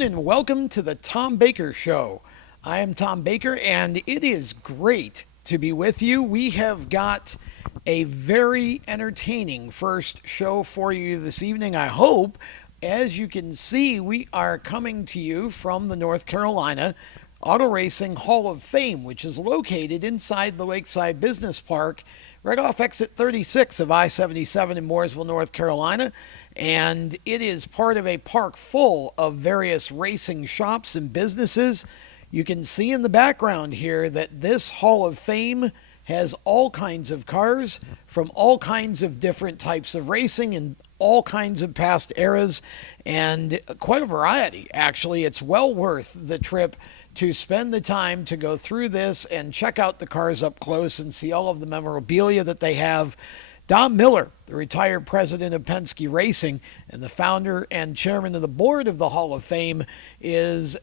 everyone, and welcome to the Tom Baker Show. I am Tom Baker, and it is great to be with you. We have got a very entertaining first show for you this evening, I hope. As you can see, we are coming to you from the North Carolina Auto Racing Hall of Fame, which is located inside the Lakeside Business Park, right off exit 36 of I-77 in Mooresville, North Carolina. And it is part of a park full of various racing shops and businesses. You can see in the background here that this Hall of Fame has all kinds of cars from all kinds of different types of racing and all kinds of past eras, and quite a variety, actually. It's well worth the trip to spend the time to go through this and check out the cars up close and see all of the memorabilia that they have. Don Miller, the retired president of Penske Racing and the founder and chairman of the board of the Hall of Fame, is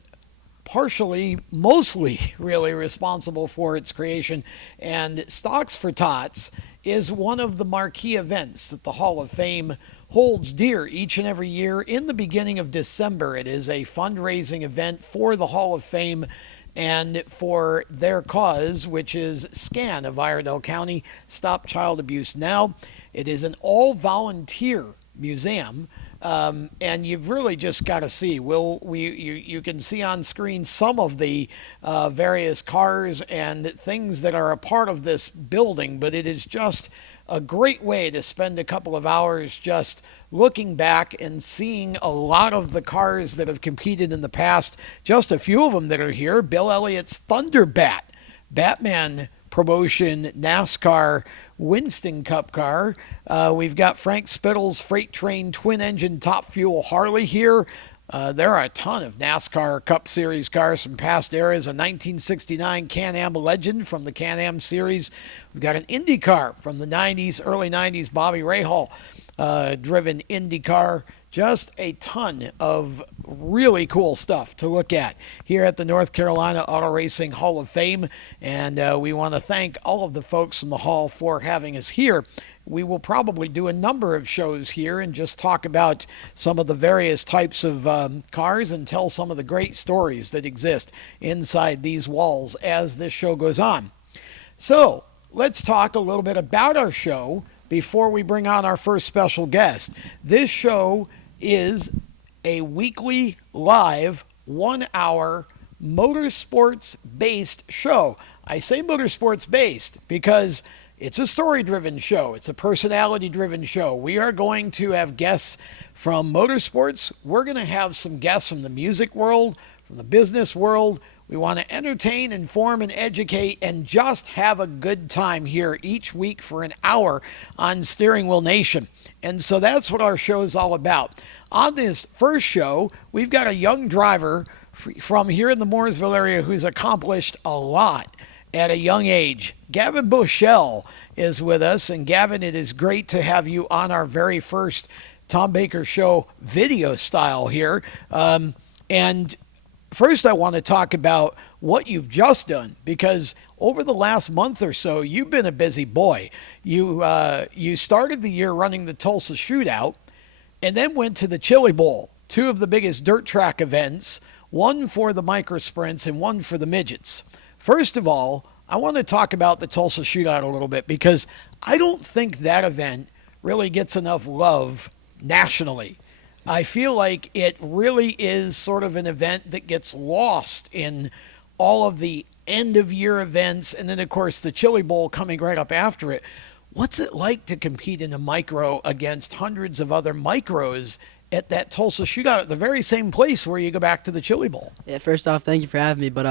partially, mostly really responsible for its creation. And Stocks for Tots is one of the marquee events that the Hall of Fame holds dear each and every year in the beginning of December. It is a fundraising event for the Hall of Fame and for their cause, which is SCAN of Iredell County, Stop Child Abuse Now. It is an all-volunteer museum, and you've really just got to see. You can see on screen some of the various cars and things that are a part of this building, but it is just a great way to spend a couple of hours just looking back and seeing a lot of the cars that have competed in the past. Just a few of them that are here. Bill Elliott's Thunderbat, Batman promotion NASCAR Winston Cup car. We've got Frank Spittle's Freight Train twin engine top fuel Harley here. There are a ton of NASCAR Cup Series cars from past eras. A 1969 Can-Am Legend from the Can-Am Series. We've got an Indy car from the 90s, early 90s, Bobby Rahal driven Indy car. Just a ton of really cool stuff to look at here at the North Carolina Auto Racing Hall of Fame. And we want to thank all of the folks from the Hall for having us here. We will probably do a number of shows here and just talk about some of the various types of cars and tell some of the great stories that exist inside these walls as this show goes on. So let's talk a little bit about our show before we bring on our first special guest. This show is a weekly live 1 hour motorsports-based show. I say motorsports-based because it's a story-driven show. It's a personality-driven show. We are going to have guests from motorsports. We're going to have some guests from the music world, from the business world. We want to entertain, inform, and educate, and just have a good time here each week for an hour on Steering Wheel Nation. And so that's what our show is all about. On this first show, we've got a young driver from here in the Mooresville area who's accomplished a lot at a young age. Gavan Boschele is with us. And Gavin, it is great to have you on our very first Tom Baker Show video style here. And first, I want to talk about what you've just done, because over the last month or so, you've been a busy boy. You started the year running the Tulsa Shootout and then went to the Chili Bowl, two of the biggest dirt track events, one for the micro sprints and one for the midgets. First of all, I want to talk about the Tulsa Shootout a little bit, because I don't think that event really gets enough love nationally. I feel like it really is sort of an event that gets lost in all of the end-of-year events, and then, of course, the Chili Bowl coming right up after it. What's it like to compete in a micro against hundreds of other micros at that Tulsa Shootout at the very same place where you go back to the Chili Bowl? Yeah, first off, thank you for having me. But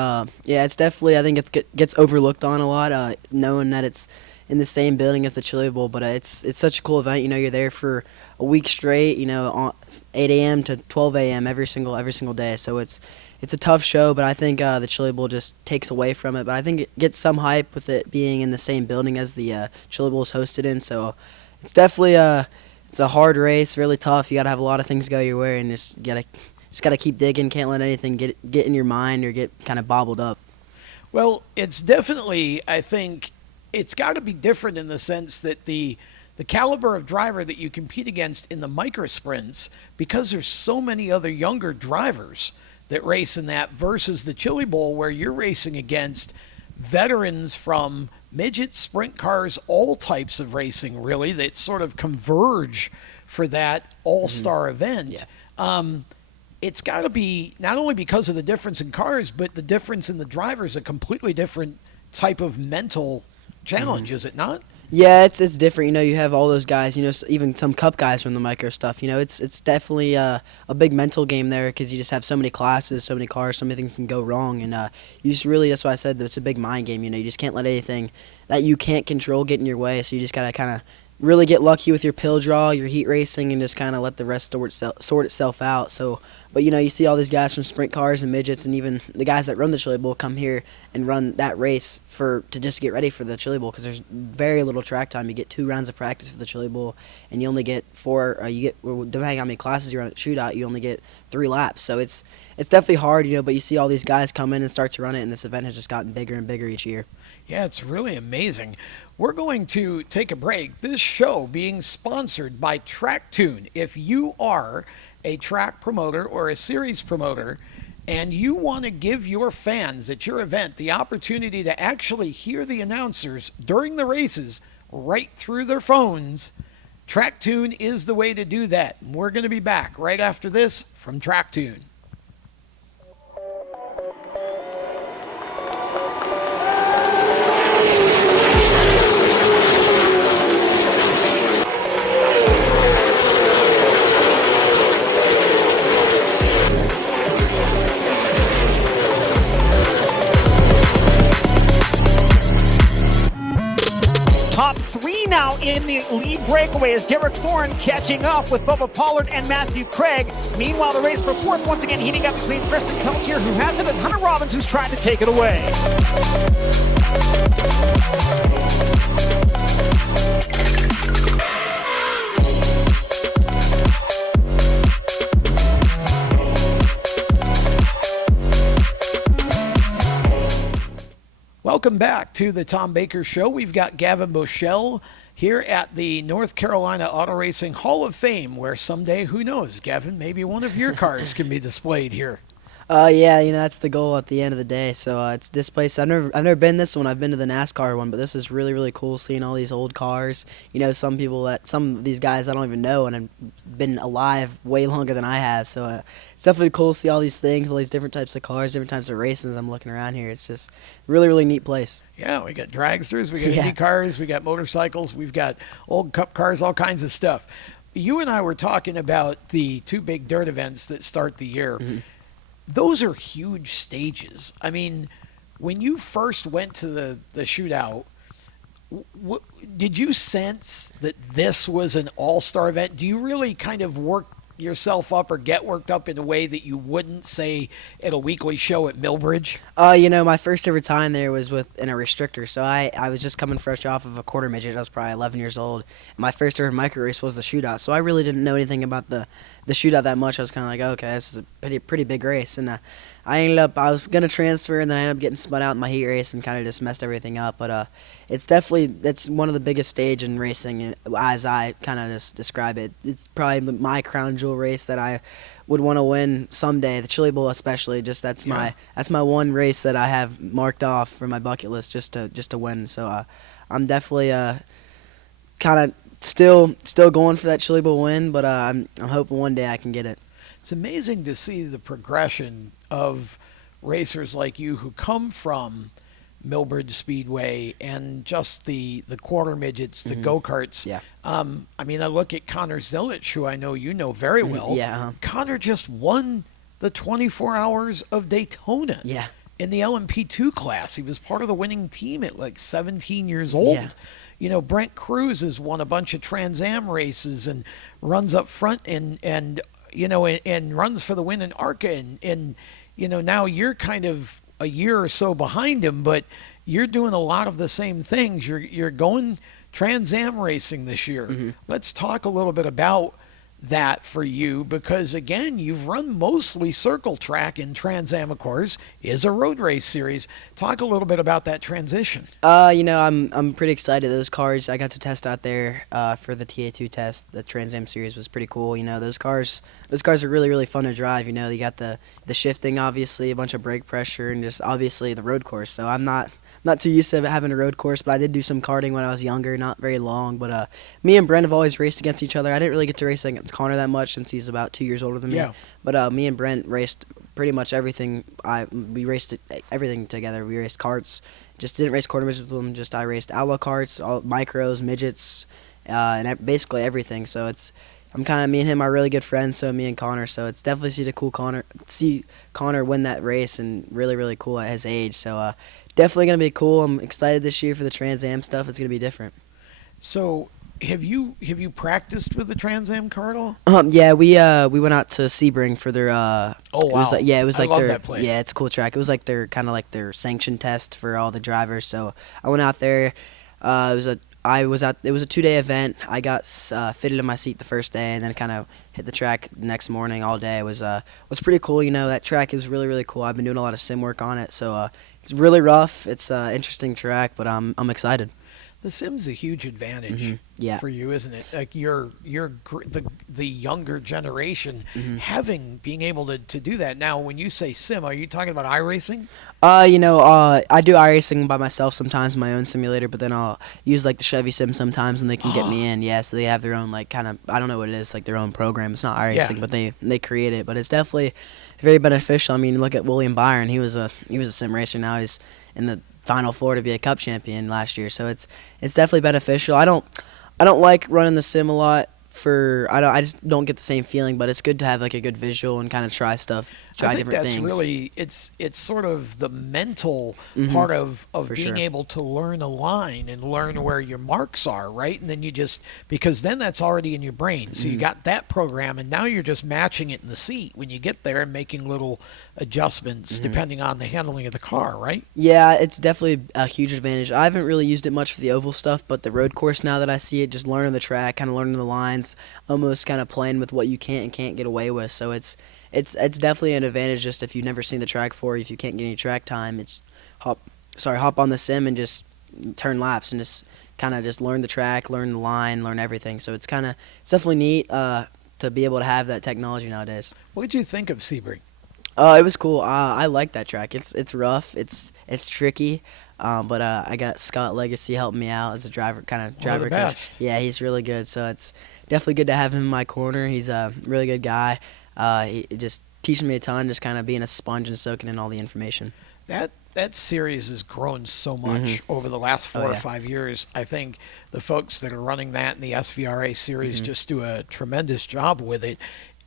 yeah, it's definitely, I think it gets overlooked on a lot, knowing that it's in the same building as the Chili Bowl. But it's such a cool event. You know, you're there for a week straight. You know, on 8 a.m. to 12 a.m. every single day. So it's a tough show. But I think the Chili Bowl just takes away from it. But I think it gets some hype with it being in the same building as the Chili Bowl is hosted in. So it's definitely it's a hard race, really tough. You got to have a lot of things go your way, and just gotta keep digging. Can't let anything get in your mind or get kind of bobbled up. Well, it's definitely, I think, it's got to be different in the sense that the caliber of driver that you compete against in the micro sprints, because there's so many other younger drivers that race in that versus the Chili Bowl where you're racing against veterans from midget sprint cars, all types of racing really that sort of converge for that all-star event. It's got to be not only because of the difference in cars, but the difference in the drivers, a completely different type of mental challenge, is it not? Yeah, it's different. You know, you have all those guys. You know, even some Cup guys from the micro stuff. You know, it's definitely a big mental game there because you just have so many classes, so many cars, so many things can go wrong, and you just really, that's why I said that it's a big mind game. You know, you just can't let anything that you can't control get in your way. So you just gotta kind of really get lucky with your pill draw, your heat racing, and just kind of let the rest sort itself out. So, but you know, you see all these guys from sprint cars and midgets, and even the guys that run the Chili Bowl come here and run that race to just get ready for the Chili Bowl because there's very little track time. You get 2 rounds of practice for the Chili Bowl, and you only get 4. Depending on how many classes you run at shootout, you only get 3 laps. So it's definitely hard, you know. But you see all these guys come in and start to run it, and this event has just gotten bigger and bigger each year. Yeah, it's really amazing. We're going to take a break. This show being sponsored by TrackTune. If you are a track promoter or a series promoter and you want to give your fans at your event the opportunity to actually hear the announcers during the races right through their phones, TrackTune is the way to do that. And we're going to be back right after this from TrackTune. Top 3 now in the lead breakaway is Derek Thorne catching up with Bubba Pollard and Matthew Craig. Meanwhile, the race for 4th once again heating up between Preston Peltier, who has it, and Hunter Robbins, who's trying to take it away. Welcome back to the Tom Baker Show. We've got Gavan Boschele here at the North Carolina Auto Racing Hall of Fame, where someday, who knows, Gavin, maybe one of your cars can be displayed here. Yeah, you know, that's the goal at the end of the day. So it's this place. I've never been this one. I've been to the NASCAR one, but this is really, really cool seeing all these old cars. You know, some of these guys I don't even know and have been alive way longer than I have. So it's definitely cool to see all these things, all these different types of cars, different types of races. I'm looking around here. It's just really, really neat place. Yeah, we got dragsters, we got Indy cars, we got motorcycles, we've got old Cup cars, all kinds of stuff. You and I were talking about the 2 big dirt events that start the year. Mm-hmm. Those are huge stages. I mean, when you first went to the shootout, did you sense that this was an all-star event? Do you really kind of work yourself up or get worked up in a way that you wouldn't say at a weekly show at Millbridge? You know, my first ever time there was in a restrictor. So I was just coming fresh off of a quarter midget. I was probably 11 years old. My first ever micro race was the shootout. So I really didn't know anything about the shootout that much. I was kind of like, okay, this is a pretty big race. And I was going to transfer, and then I ended up getting spun out in my heat race and kind of just messed everything up. But it's one of the biggest stage in racing, as I kind of just describe it. It's probably my crown jewel race that I would want to win someday. The Chili Bowl especially. Just that's my one race that I have marked off for my bucket list just to win. So I'm definitely kind of still going for that Chili Bowl win, but I'm hoping one day I can get it. It's amazing to see the progression of racers like you who come from Millbridge Speedway and just the quarter midgets, the go-karts. Yeah. I mean, I look at Connor Zilich, who I know you know very well. Yeah. Connor just won the 24 Hours of Daytona. Yeah. In the LMP2 class. He was part of the winning team at like 17 years old. Yeah. You know, Brent Cruz has won a bunch of Trans Am races and runs up front and you know, and runs for the win in ARCA. And you know, now you're kind of a year or so behind him, but you're doing a lot of the same things. You're going Trans Am racing this year. Mm-hmm. Let's talk a little bit about that for you because, again, you've run mostly circle track in Trans Am, of course, is a road race series. Talk a little bit about that transition. I'm pretty excited. Those cars I got to test out there for the TA2 test. The Trans Am series was pretty cool. Those cars are really really fun to drive. You got the shifting, obviously, a bunch of brake pressure, and just obviously the road course. So I'm not too used to having a road course, but I did do some karting when I was younger, not very long. But me and Brent have always raced against each other. I didn't really get to race against Connor that much since he's about 2 years older than me. Yeah. But me and Brent raced pretty much everything. We raced everything together. We raced karts. Just didn't race quarter midgets with them. Just I raced outlaw karts, all micros, midgets, and basically everything. So me and him are really good friends. So me and Connor. So it's definitely see Connor win that race and really really cool at his age. So definitely gonna be cool. I'm excited this year for the Trans Am stuff. It's gonna be different. So have you practiced with the Trans Am car at all? Yeah, we went out to Sebring for their Oh wow. It was like I love their that place. yeah, it's a cool track. It was like their kind of like their sanction test for all the drivers. So I went out there. It was a 2-day event. I got fitted in my seat the first day, and then kind of hit the track the next morning all day. It was pretty cool. That track is really really cool. I've been doing a lot of sim work on it, so it's really rough. It's an interesting track, but I'm excited. The sim's a huge advantage Yeah. for you, isn't it? Like the younger generation being able to do that. Now, when you say sim, are you talking about iRacing? I do iRacing by myself sometimes, my own simulator, but then I'll use like the Chevy Sim sometimes when they can get me in. Yeah, so they have their own like kind of, I don't know what it is, like their own program. It's not iRacing, but they create it. But it's definitely very beneficial. I mean, look at William Byron. He was a sim racer. Now he's in the Final Four to be a Cup champion last year. So it's definitely beneficial. I don't like running the sim a lot. I just don't get the same feeling, but it's good to have like a good visual and kind of try stuff, I think different that's things. really it's sort of the mental part of being able to learn a line and learn where your marks are, right? And then because then that's already in your brain. So you got that program, and now you're just matching it in the seat when you get there and making little adjustments depending on the handling of the car, right? Yeah, it's definitely a huge advantage. I haven't really used it much for the oval stuff, but the road course, now that I see it, just learning the track, kind of learning the lines, almost kind of playing with what you can and can't get away with. So it's definitely an advantage. Just if you've never seen the track before, if you can't get any track time, it's hop on the sim and just turn laps and just kind of just learn the track, learn the line, learn everything. So it's definitely neat to be able to have that technology nowadays. What did you think of Sebring? It was cool. I like that track. It's rough. It's tricky. But I got Scott Legacy helping me out as a driver The coach. best. Yeah, he's really good. So it's definitely good to have him in my corner. He's a really good guy. He just teaching me a ton, just kind of being a sponge and soaking in all the information. That series has grown so much over the last 4 or yeah. 5 years. I think the folks that are running that in the SVRA series just do a tremendous job with it.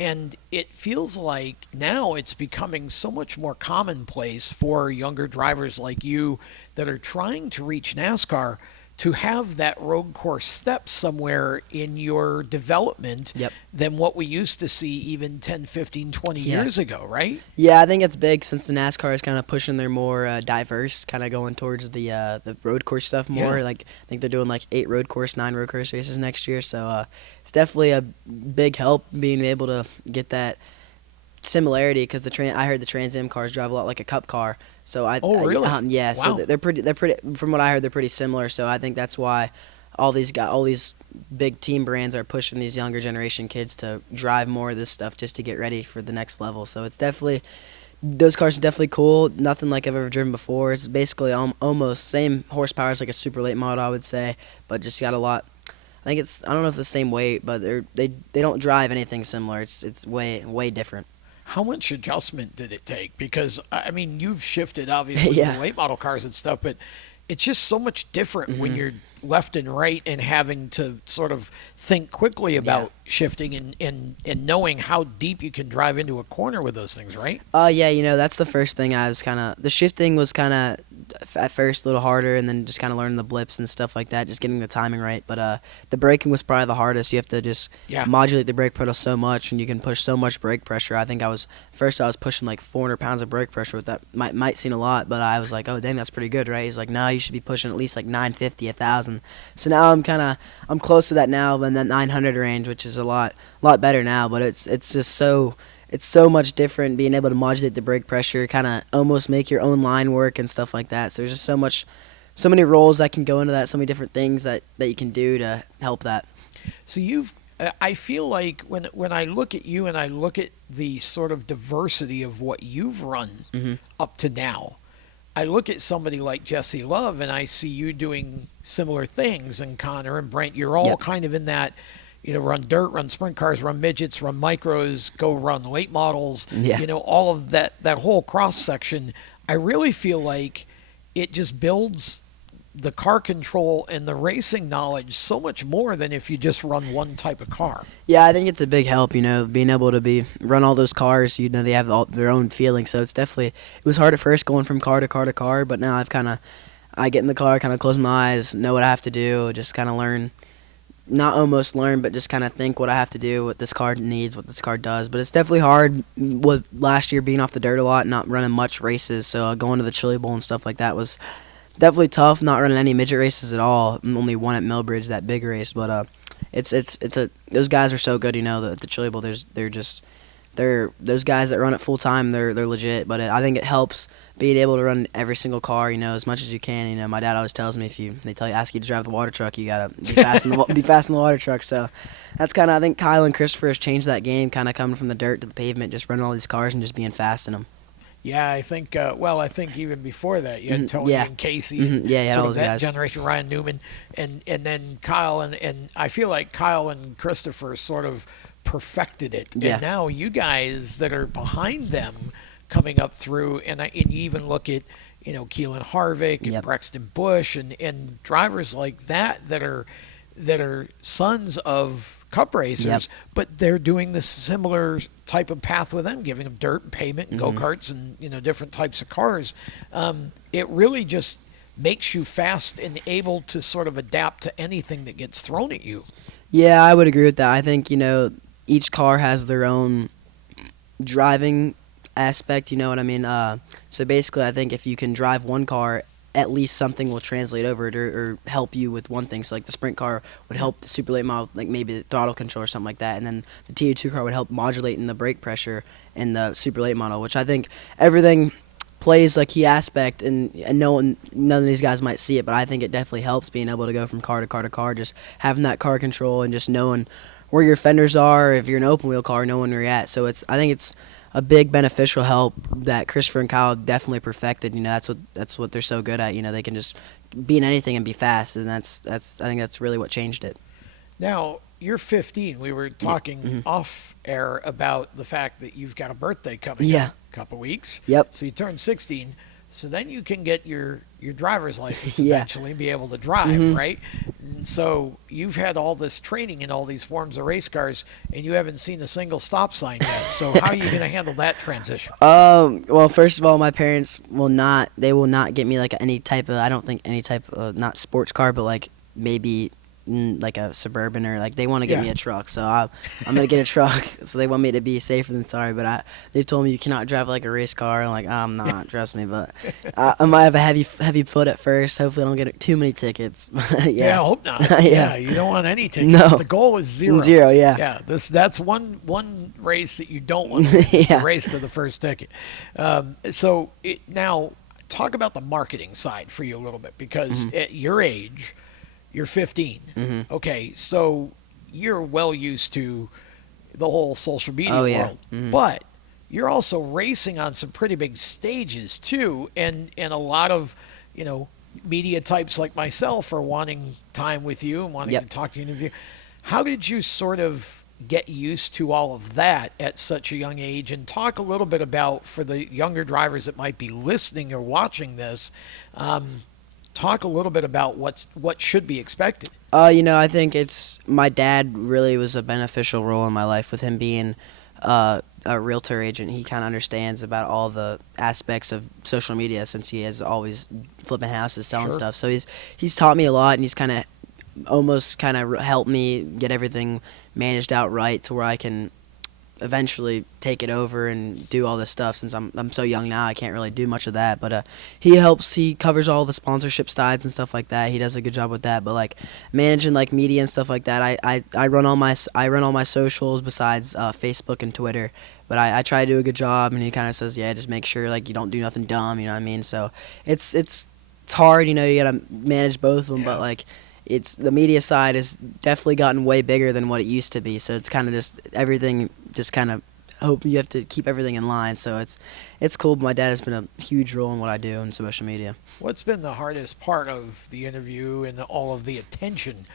And it feels like now it's becoming so much more commonplace for younger drivers like you that are trying to reach NASCAR to have that road course step somewhere in your development than what we used to see even 10, 15, 20 years ago, right? Yeah, I think it's big since the NASCAR is kind of pushing their more diverse, kind of going towards the road course stuff more. Yeah. Like I think they're doing like 9 road course races next year. So it's definitely a big help being able to get that similarity because I heard the Trans Am cars drive a lot like a Cup car. So really? Yeah. Wow. So they're pretty. From what I heard, they're pretty similar. So I think that's why all these big team brands are pushing these younger generation kids to drive more of this stuff just to get ready for the next level. So it's definitely, those cars are definitely cool. Nothing like I've ever driven before. It's basically almost same horsepower as like a super late model, I would say, but just got a lot. I think I don't know if it's the same weight, but they don't drive anything similar. It's way different. How much adjustment did it take? Because, I mean, you've shifted, obviously, the late model cars and stuff, but it's just so much different when you're left and right and having to sort of think quickly about shifting and knowing how deep you can drive into a corner with those things, right? Yeah, that's the first thing I was the shifting was at first a little harder, and then just kind of learning the blips and stuff like that, just getting the timing right. But the braking was probably the hardest. You have to just modulate the brake pedal so much, and you can push so much brake pressure. I think I was pushing like 400 pounds of brake pressure. With that might seem a lot, but I was like, oh dang, that's pretty good, right? He's like, no, you should be pushing at least like 950, 1,000. So now I'm close to that now, in that 900 range, which is a lot better now, but it's just it's so much different being able to modulate the brake pressure, kind of almost make your own line work and stuff like that. So there's just so many roles that can go into that, so many different things that you can do to help that. So I feel like when I look at you and I look at the sort of diversity of what you've run up to now, I look at somebody like Jesse Love and I see you doing similar things, and Connor and Brent, you're all kind of in that, run dirt, run sprint cars, run midgets, run micros, go run late models, all of that whole cross section. I really feel like it just builds the car control and the racing knowledge so much more than if you just run one type of car. Yeah, I think it's a big help, being able to run all those cars. They have their own feeling, so it was hard at first going from car to car to car, but now I get in the car, kind of close my eyes, know what I have to do, just kind of learn, not almost learn, but just kind of think what I have to do, what this car needs, what this car does. But it's definitely hard with last year being off the dirt a lot, not running much races, so going to the Chili Bowl and stuff like that was definitely tough, not running any midget races at all. Only one at Millbridge, that big race. But those guys are so good. The Chili Bowl. They're those guys that run it full time. They're legit. But I think it helps being able to run every single car. As much as you can. My dad always tells me ask you to drive the water truck, you gotta be fast in the water truck. So that's kind of, I think Kyle and Christopher has changed that game, kind of coming from the dirt to the pavement, just running all these cars and just being fast in them. Yeah, I think. I think even before that, you had Tony and Casey, and all sort those of that guys. generation, Ryan Newman, and then Kyle, and I feel like Kyle and Christopher sort of perfected it, and now you guys that are behind them coming up through, and you even look at Keelan Harvick and Braxton Bush and drivers like that are sons of Cup racers, but they're doing this similar type of path with them, giving them dirt and pavement and go-karts and different types of cars. It really just makes you fast and able to sort of adapt to anything that gets thrown at you. Yeah, I would agree with that. I think each car has their own driving aspect. You know what I mean? So basically, I think if you can drive one car, at least something will translate over it or help you with one thing. So like the sprint car would help the super late model, like maybe the throttle control or something like that, and then the TO2 car would help modulate in the brake pressure in the super late model, which I think everything plays a key aspect, and none of these guys might see it, but I think it definitely helps being able to go from car to car to car, just having that car control and just knowing where your fenders are. If you're an open wheel car, knowing where you're at. So I think it's a big beneficial help that Christopher and Kyle definitely perfected. That's what they're so good at. They can just be in anything and be fast, and I think that's really what changed it. Now, you're 15. We were talking off air about the fact that you've got a birthday coming up a couple weeks. Yep. So you turn 16. So then you can get your driver's license eventually and be able to drive, right? And so you've had all this training in all these forms of race cars, and you haven't seen a single stop sign yet. So how are you going to handle that transition? Well, first of all, my parents will not get me any type of, not sports car, but maybe like a Suburban, or they want to get me a truck, so I'm gonna get a truck. So they want me to be safer than sorry, but they've told me you cannot drive like a race car. I'm not, trust me. But I might have a heavy foot at first. Hopefully, I don't get too many tickets. I hope not. You don't want any tickets. No. The goal is zero. Yeah. That's one race that you don't want to lose, the race to the first ticket. Now talk about the marketing side for you a little bit, because at your age, you're 15. Okay, so you're well used to the whole social media world. But you're also racing on some pretty big stages too, and a lot of, media types like myself are wanting time with you and wanting to talk to you, interview. How did you sort of get used to all of that at such a young age? And talk a little bit about, for the younger drivers that might be listening or watching this, talk a little bit about what should be expected. I think my dad really was a beneficial role in my life, with him being a realtor agent. He kind of understands about all the aspects of social media, since he is always flipping houses, selling stuff. So he's taught me a lot, and he's kind of helped me get everything managed out right, to where I can eventually take it over and do all this stuff. Since I'm so young now, I can't really do much of that. But he covers all the sponsorship sides and stuff like that. He does a good job with that. But like managing like media and stuff like that, I run all my socials besides Facebook and Twitter. But I try to do a good job, and he kind of says, yeah, just make sure like you don't do nothing dumb. You know what I mean? So it's hard. You know, you gotta manage both of them. Yeah. But like it's the media side has definitely gotten way bigger than what it used to be. So it's kind of just everything just kind of hope you have to keep everything in line. So it's cool. But my dad has been a huge role in what I do in social media. What's been the hardest part of the interview and all of the attention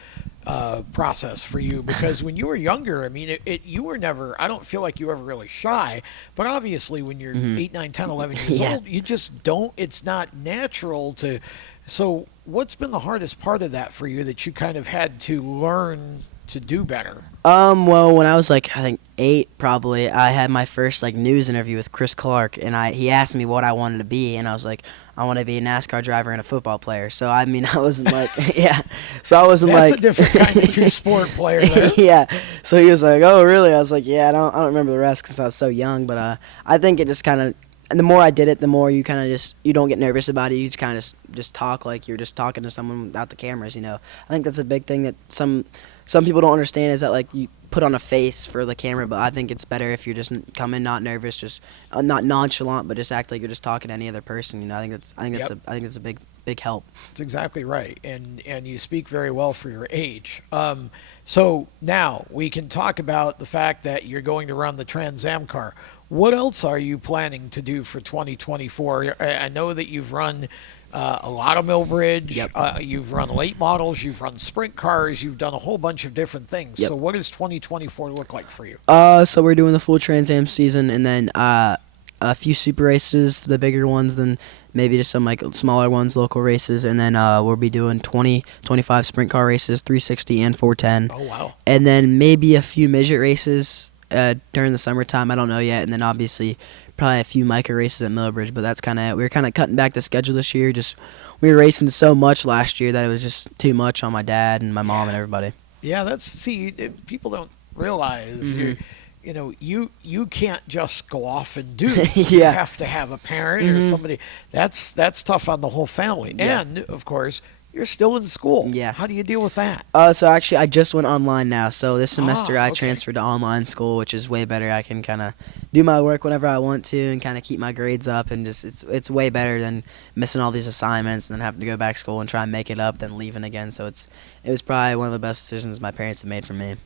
process for you? Because when you were younger, I mean, you were never, I don't feel like you were ever really shy, but obviously when you're 8, 9, 10, 11 years Yeah. old, you just don't, it's not natural to, so what's been the hardest part of that for you that you kind of had to learn to do better? Well, when I was like I think 8, probably, I had my first like news interview with Chris Clark, and he asked me what I wanted to be, and I was like, I want to be a NASCAR driver and a football player. So I mean, I wasn't like yeah. So I wasn't That's like a different kind of two-sport player there. yeah. So he was like, oh really? I was like, yeah. I don't remember the rest because I was so young, but I think it just kind of. And the more I did it, the more you kind of you don't get nervous about it. You just kind of just talk like you're just talking to someone without the cameras. You know, I think that's a big thing that some people don't understand is that like you put on a face for the camera, but I think it's better if you're just come in not nervous, just not nonchalant, but just act like you're just talking to any other person. You know, I think that's a big help. That's exactly right, and you speak very well for your age. So now we can talk about the fact that you're going to run the Trans Am car. What else are you planning to do for 2024? I know that you've run a lot of Millbridge. Yep. You've run late models. You've run sprint cars. You've done a whole bunch of different things. Yep. So what does 2024 look like for you? So we're doing the full Trans Am season, and then a few super races, the bigger ones, then maybe just some like smaller ones, local races, and then we'll be doing 25 sprint car races, 360 and 410. Oh, wow. And then maybe a few midget races during the summertime. I don't know yet. And then obviously probably a few micro races at Millbridge, but that's kind of it. We were kind of cutting back the schedule this year. Just we were racing so much last year that it was just too much on my dad and my mom and everybody. Yeah, people don't realize you can't just go off and do. You Yeah. have to have a parent or somebody. That's tough on the whole family. Yeah. And of course, you're still in school. Yeah. How do you deal with that? So actually, I just went online now. So this semester, I okay. transferred to online school, which is way better. I can kind of do my work whenever I want to, and kind of keep my grades up, and just it's way better than missing all these assignments and then having to go back to school and try and make it up, then leaving again. So it was probably one of the best decisions my parents have made for me.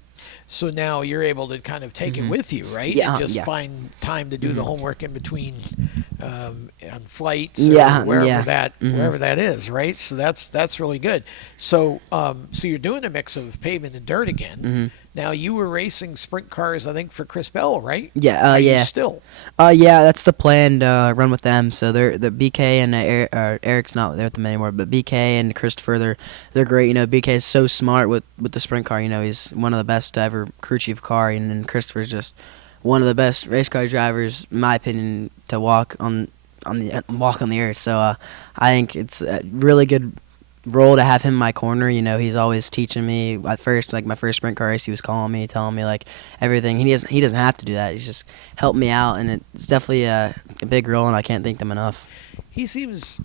So now you're able to kind of take it with you, right? Yeah, And just yeah. find time to do the homework in between on flights or Yeah, wherever yeah. wherever that is, right? So that's really good. So so you're doing a mix of pavement and dirt again. Now you were racing sprint cars, I think, for Chris Bell, right? Yeah, Are you yeah. still. Yeah, that's the plan to run with them. So they're the BK and Eric's not there with them anymore, but BK and Christopher, they're great. You know, BK is so smart with the sprint car. You know, he's one of the best to ever crew chief a car, and then Christopher's just one of the best race car drivers, in my opinion, to walk on the earth. So I think it's a really good role to have him in my corner. You know, he's always teaching me. At first, like my first sprint car race, he was calling me, telling me like everything. He doesn't have to do that. He's just helped me out, and it's definitely a big role, and I can't thank them enough. He seems,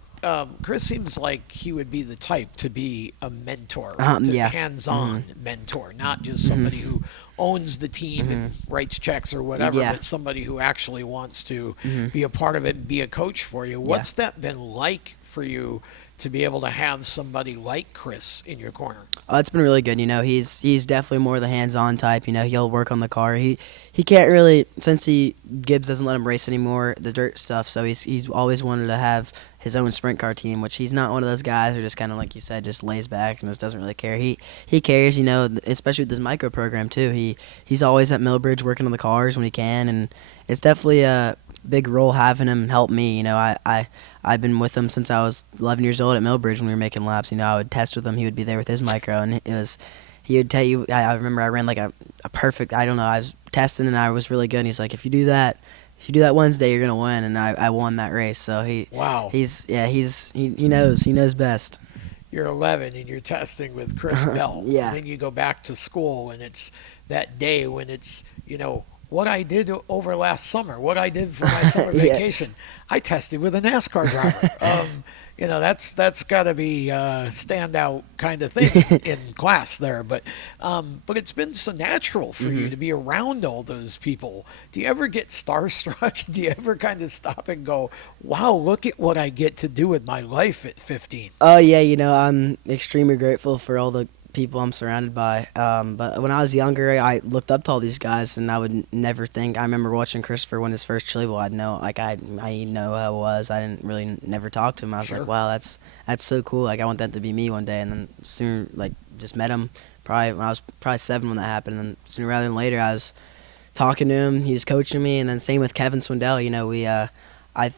Chris seems like he would be the type to be a mentor, Yeah. hands-on mentor, not just somebody who owns the team and writes checks or whatever, Yeah. but somebody who actually wants to be a part of it and be a coach for you. What's that been like for you to be able to have somebody like Chris in your corner? It's been really good. You know, he's definitely more the hands-on type. You know, he'll work on the car. He can't really, since Gibbs doesn't let him race anymore, the dirt stuff. So he's always wanted to have his own sprint car team, which he's not one of those guys who just kind of, like you said, just lays back and just doesn't really care. He cares, you know, especially with this micro program too. He's always at Millbridge working on the cars when he can, and it's definitely a big role having him help me. You know, I've been with him since I was 11 years old at Millbridge when we were making laps. You know, I would test with him. He would be there with his micro, and he would tell you. I remember I ran like a perfect. I don't know. I was testing and I was really good. And he's like, if you do that Wednesday, you're gonna win. And I won that race. So he knows best. You're 11 and you're testing with Chris Bell. Yeah. And then you go back to school and it's that day when it's, what I did over last summer, what I did for my summer Yeah. vacation. I tested with a NASCAR driver. That's got to be a standout kind of thing in class there. But it's been so natural for you to be around all those people. Do you ever get starstruck? Do you ever kind of stop and go, "Wow, look at what I get to do with my life at 15"? Oh yeah, I'm extremely grateful for all the people I'm surrounded by. But when I was younger, I looked up to all these guys, and I would never think. I remember watching Christopher win his first Chili Bowl. I know how it was. I didn't really never talk to him. I was Sure. like, wow, that's so cool. Like I want that to be me one day. And then soon, like just met him. Probably when I was 7 when that happened. And then sooner rather than later, I was talking to him. He was coaching me, and then same with Kevin Swindell.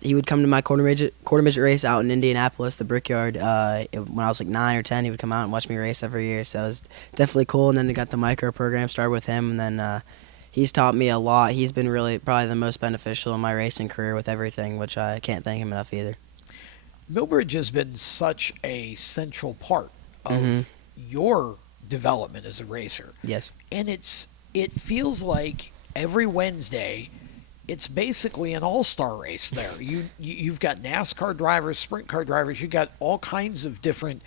He would come to my quarter midget race out in Indianapolis, the Brickyard. When I was like 9 or 10, he would come out and watch me race every year. So it was definitely cool. And then we got the micro program started with him, and then he's taught me a lot. He's been really probably the most beneficial in my racing career with everything, which I can't thank him enough either. Millbridge has been such a central part of your development as a racer. Yes. And it feels like every Wednesday it's basically an all-star race there. You've got NASCAR drivers, sprint car drivers, you got all kinds of different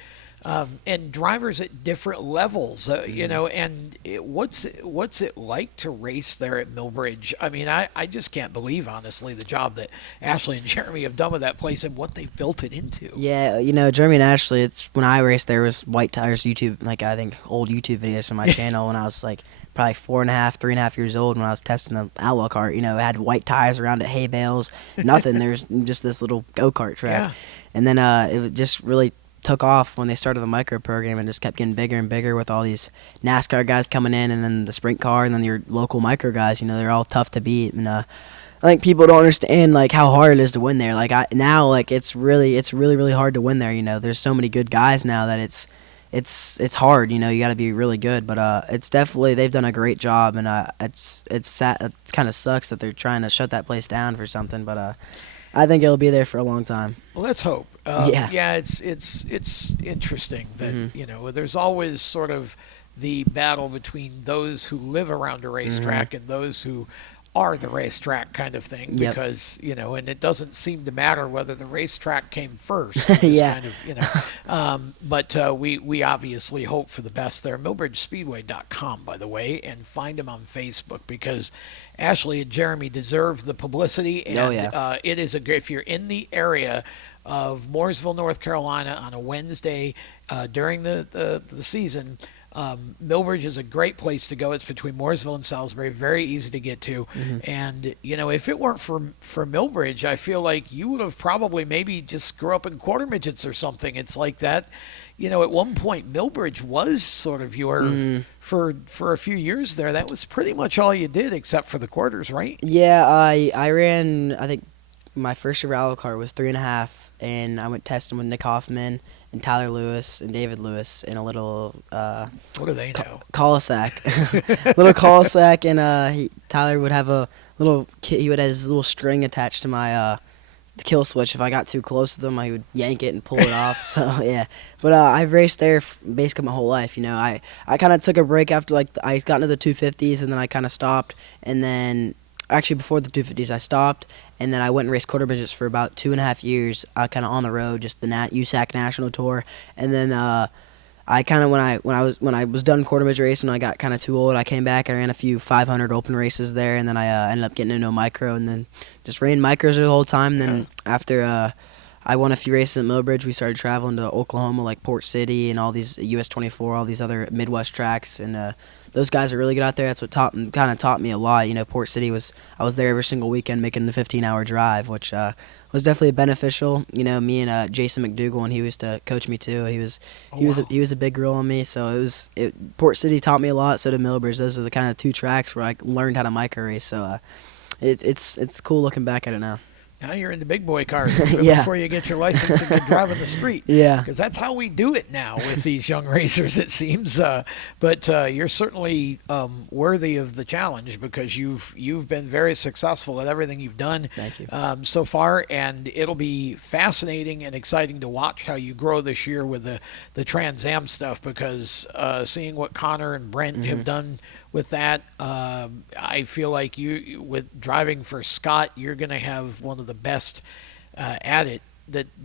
and drivers at different levels, what's it like to race there at Millbridge? I mean, I just can't believe, honestly, the job that Ashley and Jeremy have done with that place and what they've built it into. Yeah, Jeremy and Ashley, it's when I raced there was White Tires YouTube, like I think old YouTube videos on my channel when I was like probably 3.5 years old when I was testing an outlaw cart. It had white tires around it, hay bales, nothing. There's just this little go-kart track. Yeah. And then it just really took off when they started the micro program and just kept getting bigger and bigger with all these NASCAR guys coming in, and then the sprint car, and then your local micro guys. They're all tough to beat. And I think people don't understand like how hard it is to win there. Like it's really hard to win there. There's so many good guys now that it's hard. You got to be really good. But it's definitely, they've done a great job, and it's sad. It kind of sucks that they're trying to shut that place down for something. But I think it'll be there for a long time. Well, let's hope. Yeah. It's interesting that there's always sort of the battle between those who live around a racetrack and those who are the racetrack kind of thing, Yep. because and it doesn't seem to matter whether the racetrack came first. Yeah. But we obviously hope for the best there. MillbridgeSpeedway.com, by the way, and find them on Facebook, because Ashley and Jeremy deserve the publicity, and it is if you're in the area of Mooresville, North Carolina on a Wednesday during the season, Millbridge is a great place to go. It's between Mooresville and Salisbury, very easy to get to. And if it weren't for Millbridge, I feel like you would have probably maybe just grew up in quarter midgets or something. It's like that. At one point Millbridge was sort of your for a few years there. That was pretty much all you did except for the quarters, right? Yeah, I ran, I think my first year rally car was 3.5, and I went testing with Nick Hoffman and Tyler Lewis and David Lewis in a little What do they know? cul-de-sac, little cul-de-sac, and Tyler would have a little he would have his little string attached to my kill switch. If I got too close to them, I would yank it and pull it off. So yeah, but I've raced there basically my whole life. I kind of took a break after I got into the 250s, and then I kind of stopped, and then actually before the 250s I stopped, and then I went and raced quarter midgets for about 2.5 years, kind of on the road, just the USAC National Tour, and then I kind of when I was done quarter midget racing, I got kind of too old. I came back. I ran a few 500 open races there, and then I ended up getting into a micro, and then just ran micros the whole time. And then after I won a few races at Millbridge, we started traveling to Oklahoma, like Port City and all these US 24, all these other Midwest tracks, and those guys are really good out there. That's what kind of taught me a lot. Port City I was there every single weekend making the 15-hour drive, which was definitely beneficial. Me and Jason McDougall, and he used to coach me too. He was a big girl on me. So Port City taught me a lot. So did Millbridge. Those are the kind of two tracks where I learned how to micro race. So it's cool looking back at it now. Now you're in the big boy cars even Yeah. before you get your license and get driving the street. Yeah. Because that's how we do it now with these young racers, it seems. But you're certainly worthy of the challenge because you've been very successful at everything you've done. Thank you. So far, and it'll be fascinating and exciting to watch how you grow this year with the Trans Am stuff because seeing what Connor and Brent have done with that, I feel like you with driving for Scott, you're going to have one of the best at it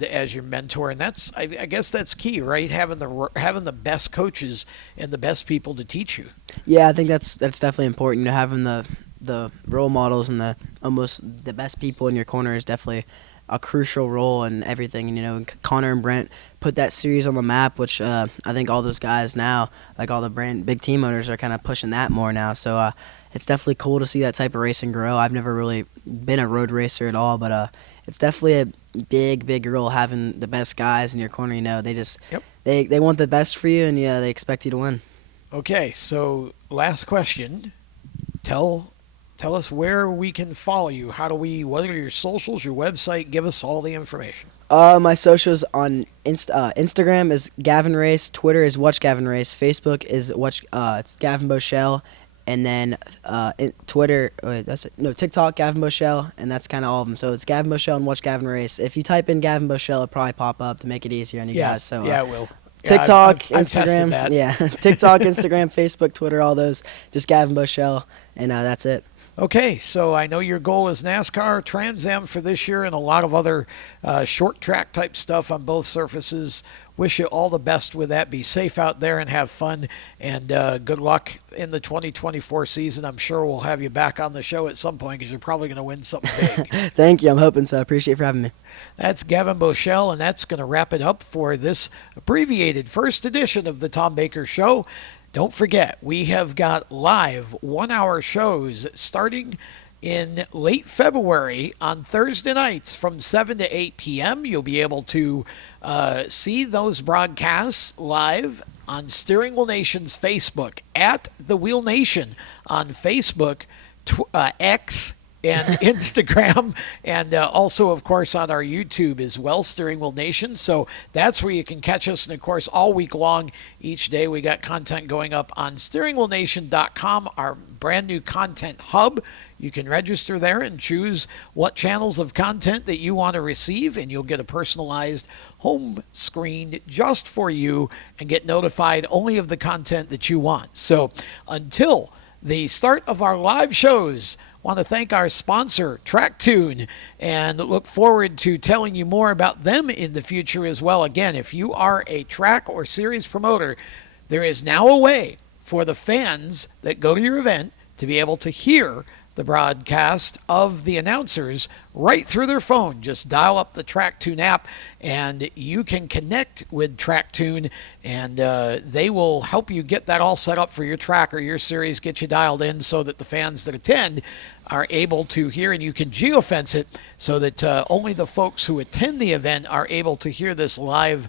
as your mentor, and that's I guess that's key, right? Having the best coaches and the best people to teach you. Yeah, I think that's definitely important. You know, having the role models and the best people in your corner is definitely a crucial role in everything. And, you know, Connor and Brent put that series on the map, which I think all those guys now, like all the big team owners, are kind of pushing that more now. So it's definitely cool to see that type of racing grow. I've never really been a road racer at all, but it's definitely a big role having the best guys in your corner. You know, they just they want the best for you, and yeah, they expect you to win. Okay, so last question. Tell us where we can follow you. What are your socials, your website? Give us all the information. My socials on Instagram is Gavan Race, Twitter is Watch Gavan Race, Facebook is it's Gavan Boschele, and then TikTok Gavan Boschele, and that's kind of all of them. So it's Gavan Boschele and Watch Gavan Race. If you type in Gavan Boschele, it'll probably pop up to make it easier on you guys. So yeah, it will. TikTok, I've Instagram, tested that. yeah, TikTok, Instagram, Facebook, Twitter, all those. Just Gavan Boschele, and that's it. Okay, so I know your goal is NASCAR, Trans Am for this year, and a lot of other short track type stuff on both surfaces. Wish you all the best with that. Be safe out there and have fun, and good luck in the 2024 season. I'm sure we'll have you back on the show at some point because you're probably going to win something big. Thank you. I'm hoping so. I appreciate you for having me. That's Gavan Boschele, and that's going to wrap it up for this abbreviated first edition of the Tom Baker Show. Don't forget, we have got live 1-hour shows starting in late February on Thursday nights from 7 to 8 p.m. You'll be able to see those broadcasts live on Steering Wheel Nation's Facebook, at The Wheel Nation on Facebook, X, and Instagram, and also, of course, on our YouTube as well, Steering Wheel Nation. So that's where you can catch us. And, of course, all week long, each day, we got content going up on steeringwheelnation.com, our brand new content hub. You can register there and choose what channels of content that you want to receive, and you'll get a personalized home screen just for you and get notified only of the content that you want. So until the start of our live shows, want to thank our sponsor, TrackTune, and look forward to telling you more about them in the future as well. Again, if you are a track or series promoter, there is now a way for the fans that go to your event to be able to hear the broadcast of the announcers right through their phone. Just dial up the TrackTune app and you can connect with TrackTune, and they will help you get that all set up for your track or your series, get you dialed in so that the fans that attend are able to hear, and you can geofence it so that only the folks who attend the event are able to hear this live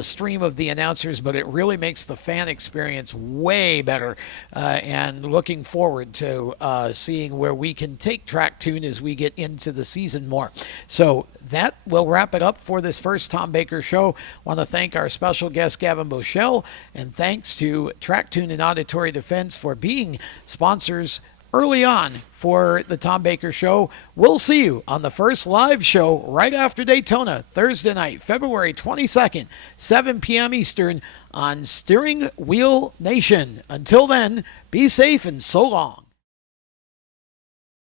stream of the announcers, but it really makes the fan experience way better, and looking forward to seeing where we can take TrackTune as we get into the season more. So that will wrap it up for this first Tom Baker Show. Want to thank our special guest, Gavan Boschele, and thanks to TrackTune and Auditory Defense for being sponsors early on for the Tom Baker Show. We'll see you on the first live show right after Daytona, Thursday night, February 22nd, 7 p.m. Eastern on Steering Wheel Nation. Until then, be safe and so long.